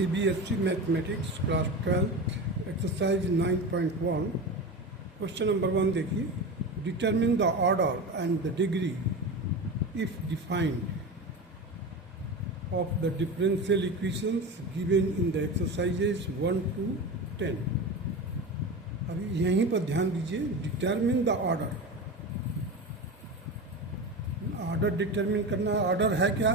CBSE Mathematics Class 12 Exercise 9.1 Question number 1 देखिए. Determine the order and the degree if defined of the differential equations given in the exercises 1 to 10. अभी यहीं पर ध्यान दीजिए. Determine the order. Order determine करना. Order है क्या?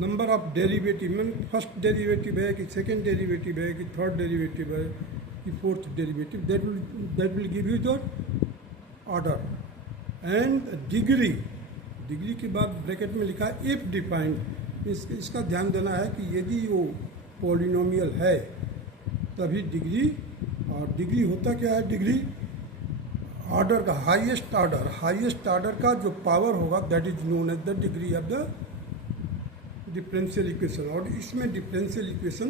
Number of derivative, mean first derivative है कि सेकेंड डेरिवेटिव है कि थर्ड डेरिवेटिव है कि fourth derivative. That will give you the order. And degree के बाद ब्रैकेट में लिखा है इफ डिफाइंड. इसका ध्यान देना है कि यदि वो पॉलिनोमियल है तभी डिग्री. और डिग्री होता क्या है? डिग्री ऑर्डर का हाईएस्ट ऑर्डर का जो पावर होगा that is known as the degree of the differential equation. और इसमें डिफरेंशियल इक्वेशन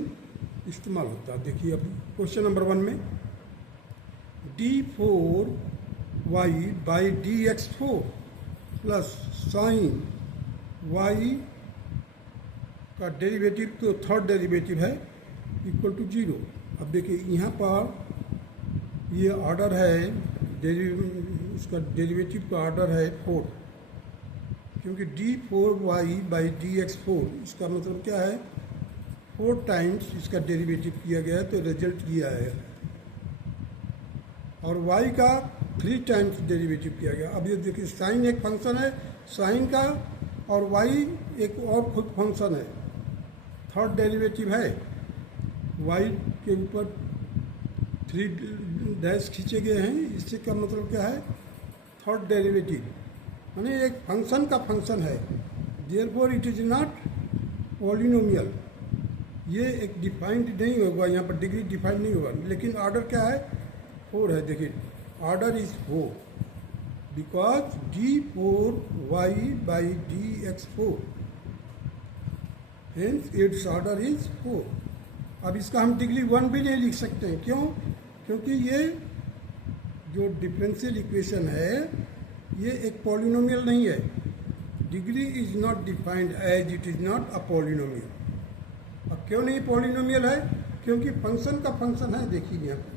इस्तेमाल होता है. देखिए अब क्वेश्चन नंबर 1 में d4y by dx4 plus sign y का डेरिवेटिव तो थर्ड डेरिवेटिव है इक्वल टू 0. अब देखिए यहाँ पर ये ऑर्डर है, इसका डेरिवेटिव का ऑर्डर है 4, क्योंकि d4y बाई dx4 इसका मतलब क्या है? 4 टाइम्स इसका डेरिवेटिव किया गया है तो रिजल्ट ये आएगा. और y का 3 टाइम्स डेरिवेटिव किया गया. अब ये देखिए साइन एक फंक्शन है साइन का, और y एक और खुद फंक्शन है. थर्ड डेरिवेटिव है, y के ऊपर 3 डैश खींचे गए हैं. इससे का मतलब क्या है? थर्ड डेरिवेटिव यानी एक फंक्शन का फंक्शन है. Therefore it is not polynomial. ये एक डिफाइंड नहीं होगा, यहाँ पर डिग्री डिफाइंड नहीं होगा. लेकिन ऑर्डर क्या है? 4 है. देखिए order is 4 because d4y by dx4 hence it's order is 4. अब इसका हम डिग्री 1 भी नहीं लिख सकते हैं. क्यों? क्योंकि ये जो डिफरेंशियल इक्वेशन है ये एक पॉलिनोमियल नहीं है. Degree is not defined as it is not a polynomial. अब क्यों नहीं पॉलिनोमियल है? क्योंकि फंक्शन का फंक्शन है. देखिए यहाँ पर.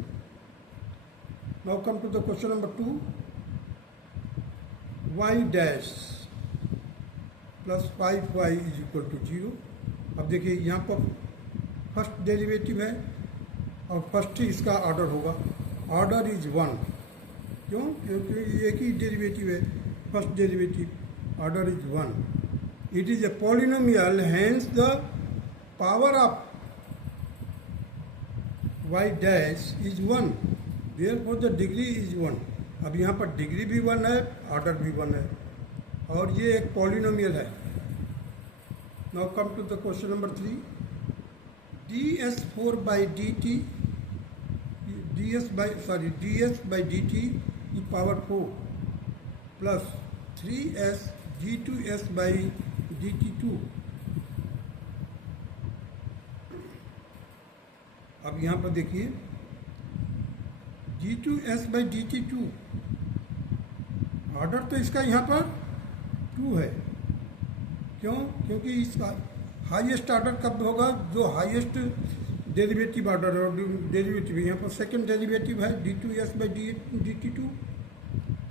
Now come to the question number 2. y dash plus 5y is equal to 0. अब देखिए यहाँ पर फर्स्ट डेरिवेटिव है और फर्स्ट ही इसका ऑर्डर होगा. Order is 1. क्यों? क्योंकि एक ही डेरिवेटिव है first derivative. Order is 1. It is a polynomial hence the power of y dash is 1. Therefore the degree is 1. अब यहाँ पर डिग्री भी 1 है, ऑर्डर भी 1 है, और ये एक पॉलिनोमियल है. Now come to the question number 3. ds4 by dt ds by dt की power 4 plus 3s g2s by dt2. अब यहाँ पर देखिए g2s बाई dt2 ऑर्डर तो इसका यहाँ पर 2 है. क्यों? क्योंकि इसका हाईएस्ट ऑर्डर कब होगा? जो हाईएस्ट डेरिवेटिव ऑर्डर है. डेरिवेटिव यहाँ पर सेकंड डेरिवेटिव है d2s बाई dt2,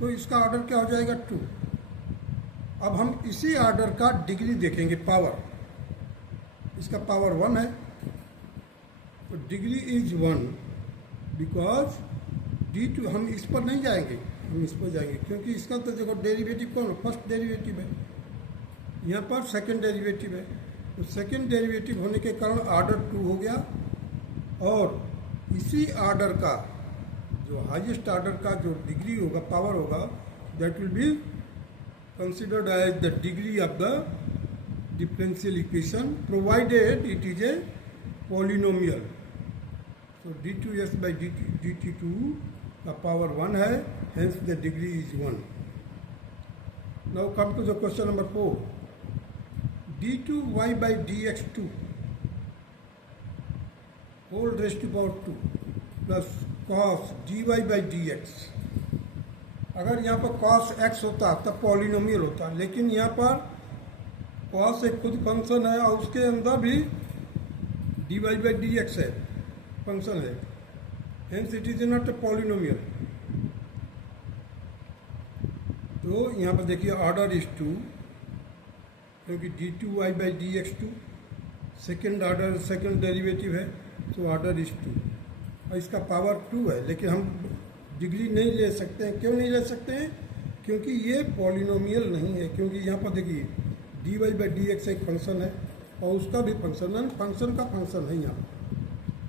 तो इसका ऑर्डर क्या हो जाएगा? 2. अब हम इसी ऑर्डर का डिग्री देखेंगे. पावर, इसका पावर 1 है तो डिग्री इज 1 बिकॉज d2. हम इस पर नहीं जाएंगे, हम इस पर जाएंगे क्योंकि इसका तो देखो डेरिवेटिव कौन? फर्स्ट डेरिवेटिव है. यहाँ पर सेकंड डेरिवेटिव है, तो सेकेंड डेरिवेटिव होने के कारण ऑर्डर 2 हो गया. और इसी ऑर्डर का जो हाईएस्ट ऑर्डर का जो डिग्री होगा, पावर होगा, that will be considered as the degree of the differential equation provided it is a polynomial. तो d2s बाई dt2 का पावर 1 है, hence the degree is 1. Now come to the question number 4. d2y by dx2 whole raised to power 2 plus cos dy by dx. अगर यहाँ पर cos x होता तब polynomial होता, लेकिन यहाँ पर cos एक खुद फंक्शन है और उसके अंदर भी dy by dx है, फंक्शन है, hence it is not a polynomial. तो यहाँ पर देखिए ऑर्डर इज 2, क्योंकि d2y by dx2 second order second derivative है, तो ऑर्डर इज 2 और इसका पावर 2 है। लेकिन हम डिग्री नहीं ले सकते हैं। क्यों नहीं ले सकते हैं? क्योंकि ये पॉलिनोमियल नहीं है। क्योंकि यहाँ पर देखिए dy by dx एक फंक्शन है और उसका भी फंक्शन का फंक्शन है यहाँ।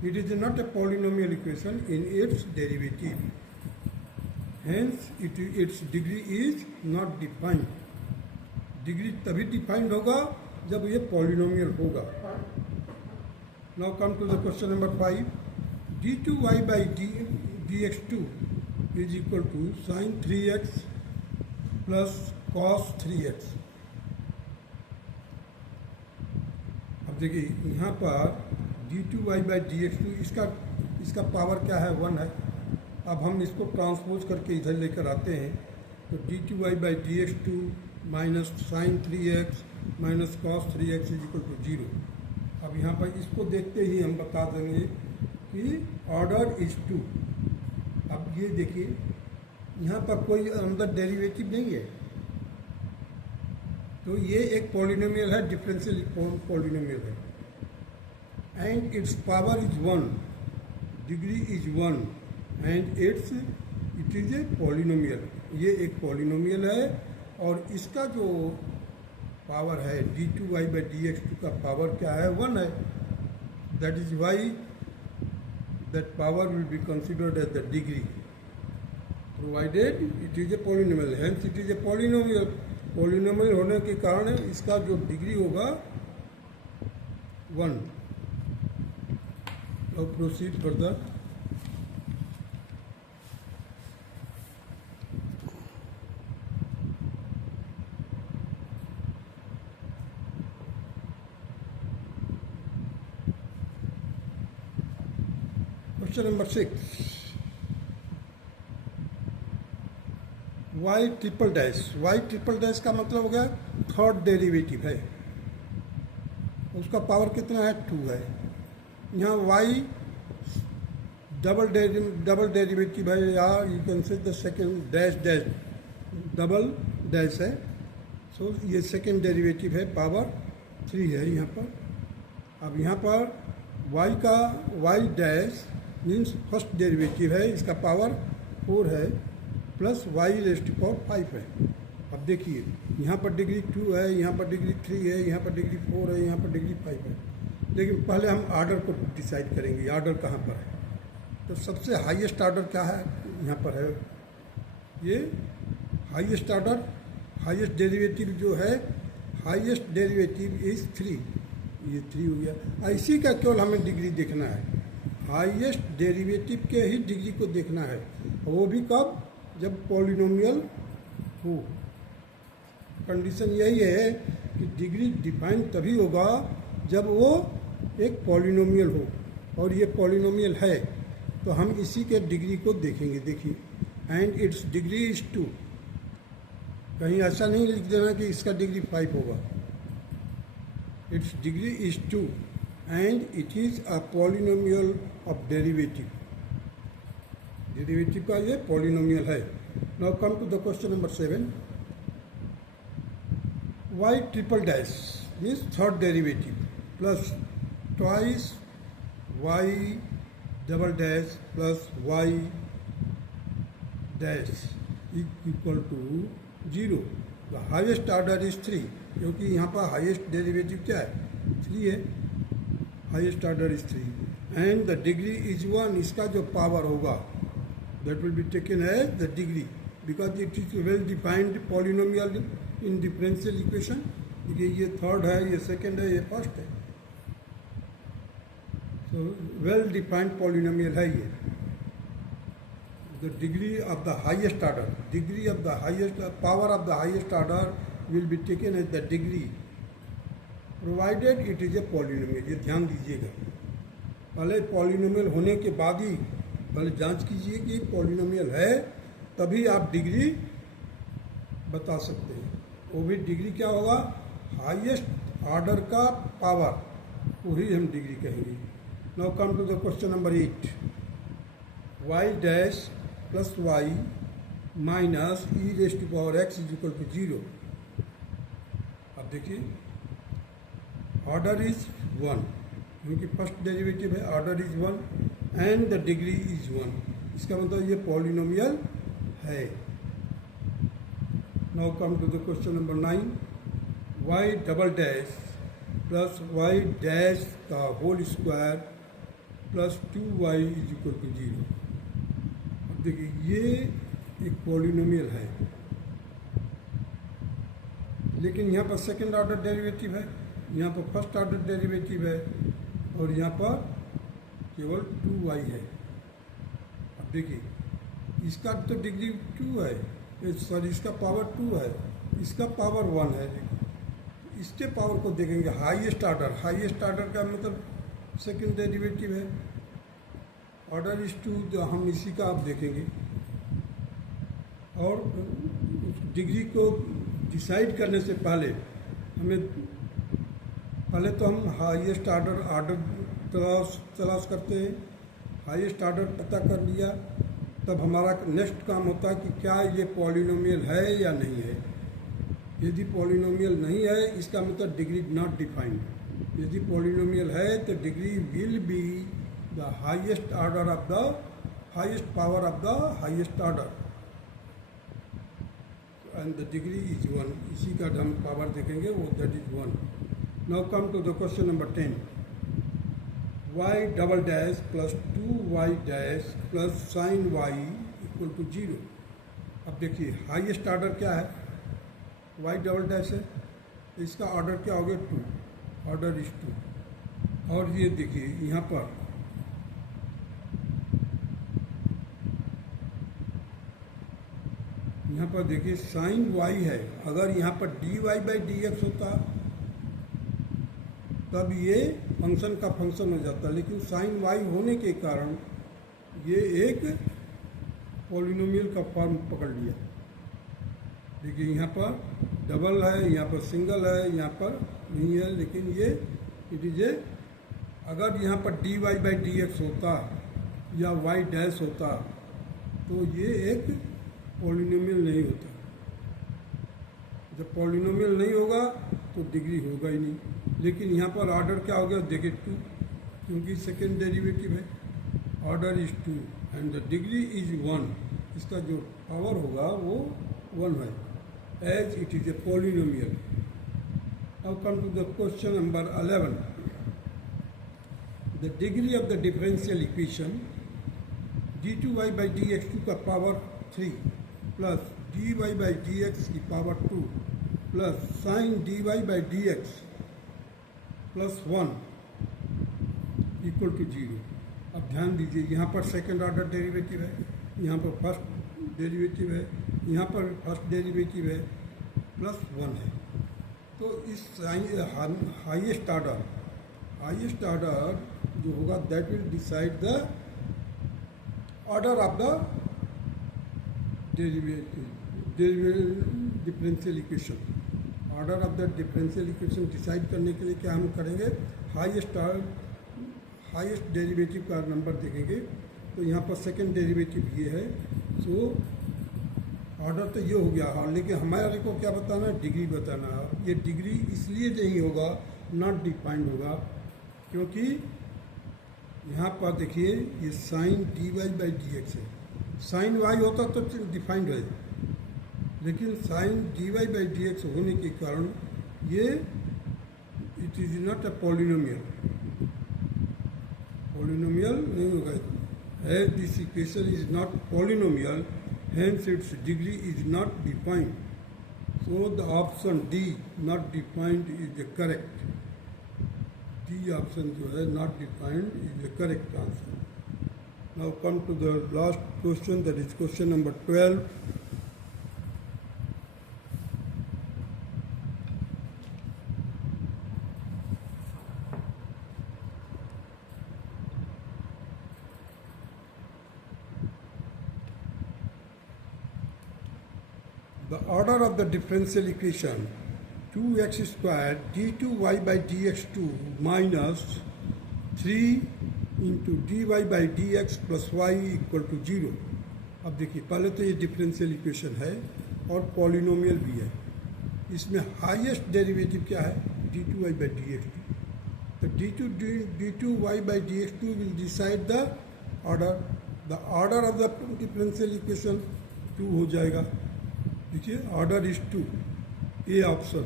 It is not a polynomial equation in its derivative, hence its degree is not defined. Degree तभी डिफाइंड होगा जब ये पॉलिनोमियल होगा। Now come to the question number 5। d2y by dx2 is equal to sin 3x plus cos 3x। अब देखिए यहाँ पर d2y by dx2 इसका पावर क्या है? 1 है। अब हम इसको ट्रांसपोज करके इधर लेकर आते हैं, तो d2y by dx2 minus sine 3x minus cos 3x is equal to 0। अब यहाँ पर इसको देखते ही हम बता देंगे कि ऑर्डर इज 2। अब ये देखिए यहाँ पर कोई अंदर डेरिवेटिव नहीं है, तो ये एक पॉलिनोमियल है, डिफरेंशियल पॉलिनोमियल है, and it's power is 1, degree is 1 and it is a polynomial. ये एक पॉलिनोमियल है और इसका जो पावर है d2y by dx2 का पावर क्या है? 1 है। That is why that power will be considered as the degree, provided it is a polynomial. Hence it is a polynomial. Polynomial होने के कारण इसका जो डिग्री होगा 1। अब proceed further. Question number 6। y triple dash का मतलब हो गया थर्ड डेरिवेटिव है, उसका पावर कितना है? 2 है। यहाँ y डबल डेरिवेटिव है, या you can say the second dash double dash है, सो ये सेकेंड डेरिवेटिव है, पावर 3 है यहाँ पर। अब यहाँ पर y dash means first derivative है, इसका पावर 4 है, plus y raised to power 5 है। अब देखिए यहाँ पर डिग्री 2 है, यहाँ पर डिग्री 3 है, यहाँ पर डिग्री 4 है, यहाँ पर डिग्री 5 है। लेकिन पहले हम ऑर्डर को डिसाइड करेंगे, ऑर्डर कहाँ पर है। तो सबसे हाईएस्ट ऑर्डर क्या है? यहाँ पर है ये हाईएस्ट ऑर्डर, हाईएस्ट डेरिवेटिव जो है, हाईएस्ट डेरिवेटिव इज 3, ये 3 हो गया। इसी का केवल हमें डिग्री देखना है, हाईएस्ट डेरिवेटिव के ही डिग्री को देखना है, वो भी कब? जब पॉलिनोमियल हो। कंडीशन यही है कि डिग्री डिफाइन तभी होगा जब वो एक पॉलिनोमियल हो, और ये पॉलिनोमियल है, तो हम इसी के डिग्री को देखेंगे। देखिए एंड इट्स डिग्री इज 2। कहीं ऐसा नहीं लिख देना कि इसका डिग्री 5 होगा। Its degree is 2 and it is a polynomial of derivative. Derivative का ये पॉलिनोमियल है। Now come to the question number 7। y triple dash means third derivative plus twice y double dash plus y dash equal to 0। The highest order is 3, क्योंकि यहाँ पर highest derivative क्या है? 3 है। Highest order is 3 and the degree is 1। इसका जो power होगा that will be taken as the degree because it is a well defined polynomial in differential equation। देखिए ये थर्ड है, ये सेकेंड है, ये फर्स्ट है, so well defined polynomial है ये। the degree of the highest order, degree of the highest power of the highest order will be taken as the degree provided it is a polynomial। ये ध्यान दीजिएगा, पहले polynomial होने के बाद ही पहले जांच कीजिए कि पॉलिनोमियल है, तभी आप डिग्री बता सकते हैं। वो भी डिग्री क्या होगा? हाईएस्ट ऑर्डर का पावर, वही हम डिग्री कहेंगे। Now come to the question number 8, Y dash plus Y minus E raise to power X is equal to 0। अब देखिए ऑर्डर इज 1, क्योंकि फर्स्ट डेरिवेटिव है, order is 1 and the degree is 1, इसका मतलब ये पॉलिनोमियल है। Now come to the question number 9, Y double dash plus Y dash का whole square plus 2y is equal to 0। अब देखिए ये एक पॉलिनोमियल है, लेकिन यहाँ पर सेकेंड ऑर्डर डेरिवेटिव है, यहाँ पर फर्स्ट ऑर्डर डेरिवेटिव है और यहाँ पर केवल 2y है। अब देखिए इसका तो डिग्री 2 है, सॉरी इसका पावर 2 है, इसका पावर 1 है। इसके पावर को देखेंगे हाईएस्ट ऑर्डर, हाईएस्ट ऑर्डर का मतलब सेकेंड डेरिवेटिव है, ऑर्डर इज 2, तो हम इसी का आप देखेंगे। और डिग्री को डिसाइड करने से पहले तो हम हाईएस्ट ऑर्डर तलाश करते हैं। हाईएस्ट ऑर्डर पता कर लिया, तब हमारा नेक्स्ट काम होता है कि क्या ये पॉलिनोमियल है या नहीं है। यदि पॉलिनोमियल नहीं है, इसका मतलब डिग्री नॉट डिफाइंड। यदि पॉलिनोमियल है तो degree will be the highest order of the highest power of the highest order and the degree is 1। इसी का हम पावर देखेंगे, वो that is 1। Now come to the question number 10, y double dash plus 2y dash plus sine y equal to 0। अब देखिए highest order क्या है, Y double dash है, इसका ऑर्डर क्या हो गया 2, ऑर्डर इज 2। और ये देखिए यहाँ पर देखिए साइन वाई है, अगर यहाँ पर dy बाई डी एक्स होता तब ये फंक्शन का फंक्शन हो जाता, लेकिन साइन वाई होने के कारण ये एक पॉलिनोमियल का फॉर्म पकड़ लिया। देखिए यहाँ पर डबल है, यहाँ पर सिंगल है, यहाँ पर नहीं है, लेकिन ये इट इज ए, अगर यहाँ पर dy बाई डी एक्स होता या y डैश होता तो ये एक पॉलिनोमियल नहीं होता। जब पॉलिनोमियल नहीं होगा तो डिग्री होगा ही नहीं। लेकिन यहाँ पर ऑर्डर क्या हो गया, देखिए 2, क्योंकि सेकेंड डेरिवेटिव है, order is 2 and the degree is 1। इसका जो पावर होगा वो 1 है, as it is a polynomial. Now come to the question number 11, the degree of the differential equation d2y by D X 2 का power 3 plus dy by D X की power 2 plus sine dy by D X plus 1 equal to 0। अब ध्यान दीजिए यहाँ पर second order derivative है, यहाँ पर फर्स्ट डेरिवेटिव है, यहाँ पर फर्स्ट डेरिवेटिव है, प्लस 1 है। तो इस हाईएस्ट ऑर्डर जो होगा that will decide the order of the differential equation. Order of the differential equation decide करने के लिए क्या हम करेंगे, हाईएस्ट डेरिवेटिव का नंबर देखेंगे। तो यहाँ पर सेकेंड डेरिवेटिव ये है, सो ऑर्डर तो ये हो गया, लेकिन हमारे को क्या बताना है, डिग्री बताना है। ये डिग्री इसलिए नहीं होगा, नॉट डिफाइंड होगा, क्योंकि यहाँ पर देखिए ये sine dy by D x है। साइन y होता तो डिफाइंड है, लेकिन sine dy by D x होने के कारण ये it is not a polynomial नहीं होगा। As this equation is not polynomial, hence its degree is not defined. So the option D, not defined, is the correct. D option जो है not defined is the correct answer. Now come to the last question, that is question number 12. The order of the differential equation 2x square d2y by dx2 minus 3 into dy by dx plus y equal to 0। अब देखिए, पहले तो ये differential equation है और polynomial भी है। इसमें हाईएस्ट डेरिवेटिव क्या है? d2y by dx2। तो d2y by dx2 will decide the order। the order of the differential equation 2 हो जाएगा। देखिए, order is 2, A option,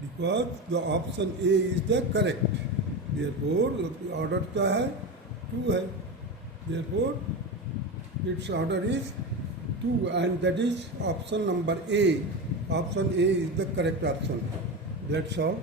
because the option A is the correct. Therefore order क्या है? 2 है। Therefore it's order is 2 and that is option number A। Option A is the correct option. That's all.